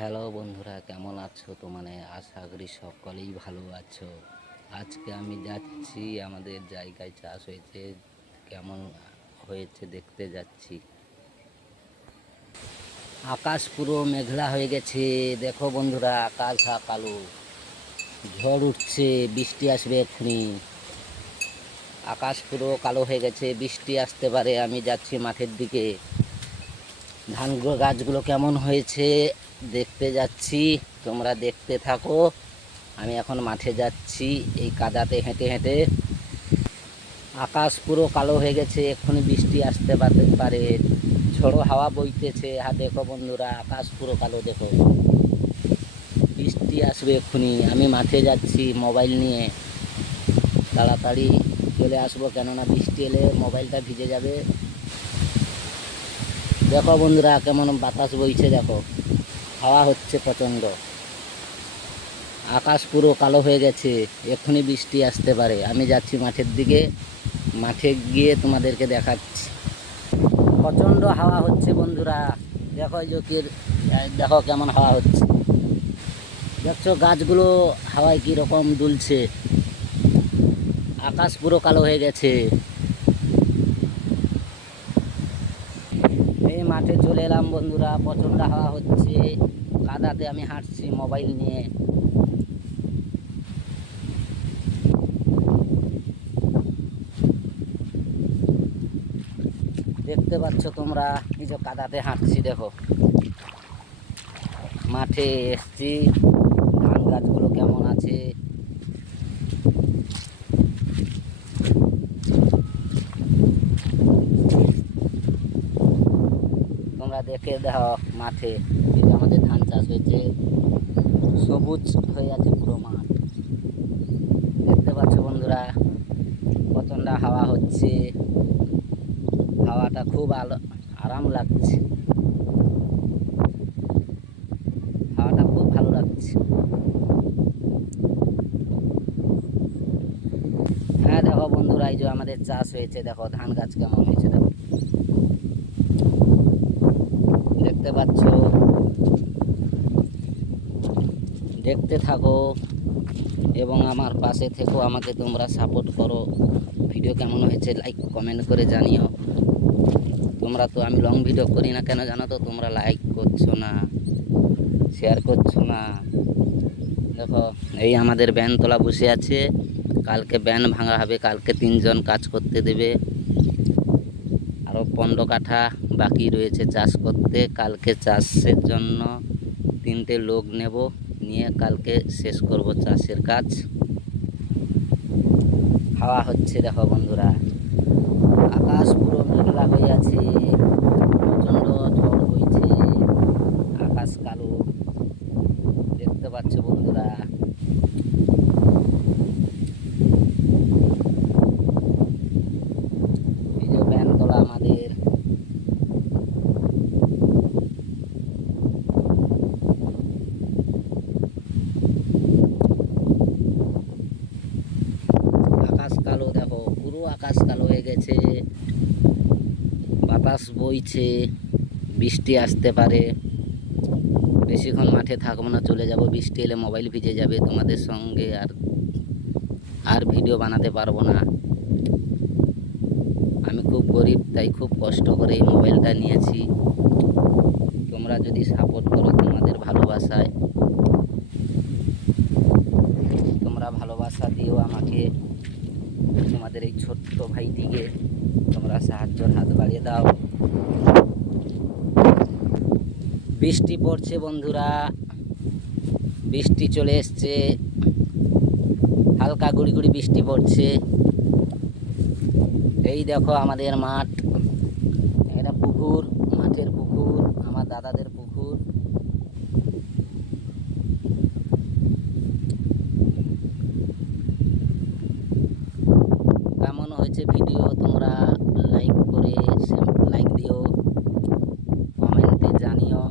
Hello বন্ধুরা, কেমন আছো? তো মানে আশা করি সকলেই ভালো আছো। আজকে আমি যাচ্ছি, আমাদের জায়গায় চাষ হয়েছে, কেমন হয়েছে দেখতে যাচ্ছি। আকাশ পুরো মেঘলা হয়ে গেছে। দেখো বন্ধুরা, আকাশ হা কালো। ঝড় উঠছে, বৃষ্টি আসবে এক্ষুনি। আকাশ পুরো কালো হয়ে গেছে, বৃষ্টি আসতে পারে। আমি যাচ্ছি মাঠের দিকে। ধান গাছগুলো কেমন হয়েছে? দেখতে যাচ্ছি, তোমরা দেখতে থাকো। আমি এখন মাঠে যাচ্ছি, এই কাদাতে হেঁটে হেঁটে। আকাশ পুরো কালো হয়ে গেছে, এক্ষুনি বৃষ্টি আসতে পারে। ঝোড়ো হাওয়া বইতেছে হ্যাঁ দেখো বন্ধুরা, আকাশ পুরো কালো, দেখো। বৃষ্টি আসবে এক্ষুনি, আমি মাঠে যাচ্ছি মোবাইল নিয়ে। তাড়াতাড়ি চলে আসব, কেননা বৃষ্টি এলে মোবাইলটা ভিজে যাবে। দেখো বন্ধুরা, কেমন বাতাস বইছে, দেখো। হাওয়া হচ্ছে প্রচণ্ড। আকাশ পুরো কালো হয়ে গেছে, এক্ষুনি বৃষ্টি আসতে পারে। আমি যাচ্ছি মাঠের দিকে, মাঠে গিয়ে তোমাদেরকে দেখাচ্ছি। প্রচণ্ড হাওয়া হচ্ছে বন্ধুরা। দেখো জকির দেখো কেমন হাওয়া হচ্ছে। দেখছ গাছগুলো হাওয়ায় কীরকম দুলছে। আকাশ পুরো কালো হয়ে গেছে এই মাঠে চলে এলাম বন্ধুরা, প্রচণ্ড হাওয়া হচ্ছে। কাদাতে আমি হাঁটছি মোবাইল নিয়ে। দেখতে পাচ্ছ তোমরা, এই যে কাদাতে হাঁটছি, দেখো। মাঠে এসছি, ধান গাছগুলো কেমন আছে? তোমরা দেখে মাঠে? এই যে আমাদের ধান চাষ হয়েছে, সবুজ হয়ে আছে পুরো মাঠ। দেখতে পাচ্ছ বন্ধুরা প্রচণ্ড হাওয়া হচ্ছে। হাওয়াটা খুব আলো, আরাম লাগছে। হাওয়াটা খুব ভালো লাগছে। হ্যাঁ দেখো বন্ধুরা, এই যে আমাদের চাষ হয়েছে, দেখো ধান গাছ কেমন হয়েছে, দেখো। দেখতে পাচ্ছ। দেখতে থাকো এবং আমার পাশে থেকেও আমাকে তোমরা সাপোর্ট করো। ভিডিও কেমন হয়েছে লাইক কমেন্ট করে জানিও। তোমরা তো আমি লং ভিডিও করি না কেন জানো তো? তোমরা লাইক করছ না শেয়ার করছ না। দেখো, এই আমাদের ব্যান তোলা বসে আছে। কালকে ব্যান ভাঙা হবে, কালকে তিনজন কাজ করতে দেবে। আরও পনেরো কাঠা বাকি রয়েছে চাষ করতে। কালকে চাষের জন্য তিনটে লোক নেব, নিয়ে কালকে শেষ করব চাষের কাজ। হাওয়া হচ্ছে দেখো বন্ধুরা। আকাশ পুরো মেঘলা হয়ে আছে, প্রচণ্ড ঝড় বইছে, আকাশ কালো। দেখতে পাচ্ছ বন্ধুরা এই যে ব্যান তোলা আমাদের আকাশ কালো দেখো পুরো আকাশ কালো হয়ে গেছে। বাতাস বইছে, বৃষ্টি আসতে পারে। বেশিক্ষণ মাঠে থাকব না, চলে যাব। বৃষ্টি এলে মোবাইল ভিজে যাবে তোমাদের সঙ্গে আর আর ভিডিও বানাতে পারব না। আমি খুব গরিব, তাই খুব কষ্ট করে এই মোবাইলটা নিয়েছি। তোমরা যদি সাপোর্ট করো তোমাদের ভালোবাসায় তোমরা ভালোবাসা দিও আমাকে তোমাদের এই ছোট্ট ভাইটিকে তোমরা সাহায্যর হাত বাড়িয়ে দাও। বৃষ্টি পড়ছে বন্ধুরা। বৃষ্টি চলে এসছে। হালকা গুড়ি গুড়ি বৃষ্টি পড়ছে। এই দেখো আমাদের মাঠ। এটা পুকুর, মাঠের পুকুর। আমার দাদাদের ভিডিও তোমরা লাইক করে লাইক দিও কমেন্টে জানিও,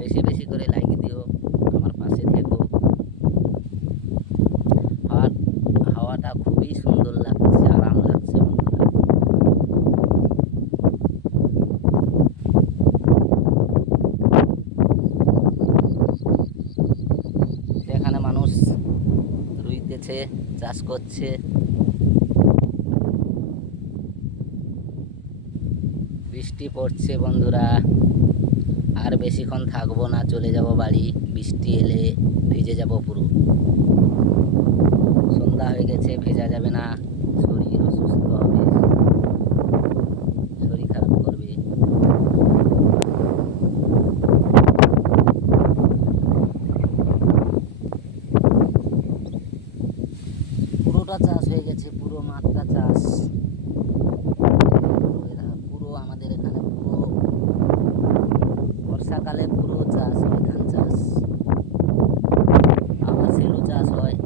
বেশি বেশি করে লাইক দিও আমার পাশে থেকো। আর হাওয়াটা খুবই সুন্দর লাগছে, আরাম লাগছে এখানে মানুষ রুইতেছে, চাষ করছে। বৃষ্টি পড়ছে বন্ধুরা। আর বেশিক্ষণ থাকব না, চলে যাব বাড়ি, বৃষ্টি এলে ভিজে যাব পুরো। সন্ধ্যা হয়ে গেছে, ভেজা যাবে না, শরীর অসুস্থ হবে। শরীর খারাপ করবে। পুরোটা চাষ হয়ে গেছে, পুরো মাঠটা চাষ এরা পুরো আমাদের এখানে পুরো বর্ষাকালে পুরো চাষ হয় ধান চাষ। আবার সেলু চাষ হয়।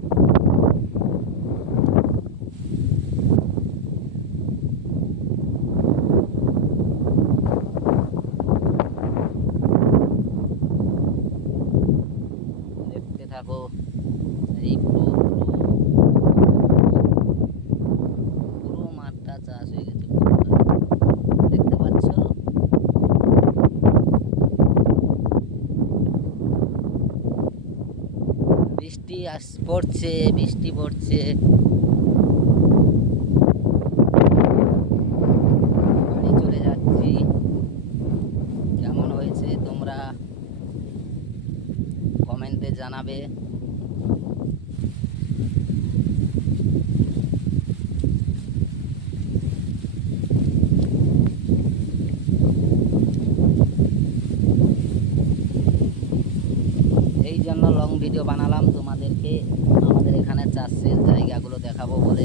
দেখতে থাকো এই পুরো পুরো পুরো মাঠটা চাষ হয়ে গেছে পুরোটা। দেখতে পাচ্ছ বৃষ্টি আস পড়ছে, বৃষ্টি পড়ছে। চলে যাচ্ছি। কেমন হয়েছে তোমরা? জানাবে। এই জন্য লং ভিডিও বানালাম। এখানে চাষের জায়গাগুলো দেখাবো বলে